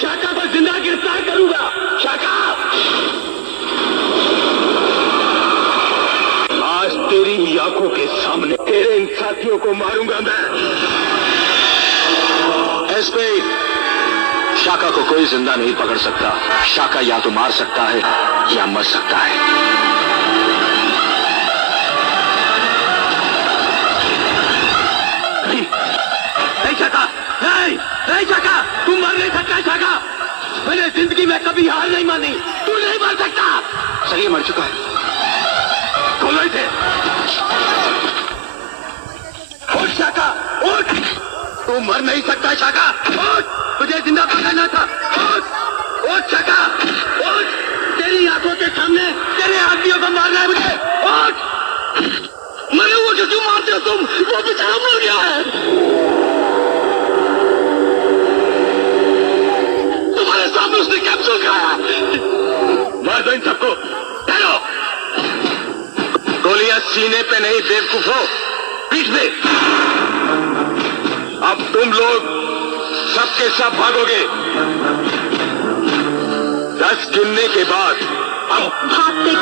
शाका को जिंदा गिरफ्तार करूंगा। शाका, आज तेरी ही आंखों के सामने तेरे इन साथियों को मारूंगा मैं। एसपी, शाका को कोई जिंदा नहीं पकड़ सकता। शाका या तो मार सकता है या मर सकता है। नहीं शाका, नहीं शाका, तुम मर नहीं सकता। शाका, मैंने जिंदगी में कभी हार नहीं मानी। तू नहीं मर सकता। सर, ये मर चुका है। खोलो इसे। उठ शाका, उठ। तू मर नहीं सकता शाका, उठ। तुझे जिंदा पकड़ना था। उठ, उठ शाका, उठ। तेरी आंखों के सामने तेरे आदमियों को मारना है मुझे। उठ। मरे हुए को क्यों मारते हो तुम? वो बेचारा मर गया है। तुम्हारे सामने उसने कैप्सूल खाया। मार दो इन सबको। ठहरो। गोलियां सीने पे नहीं बेवकूफो, पीठ पे। अब तुम लोग सबके सब भागोगे। 10 गिनने के बाद भागते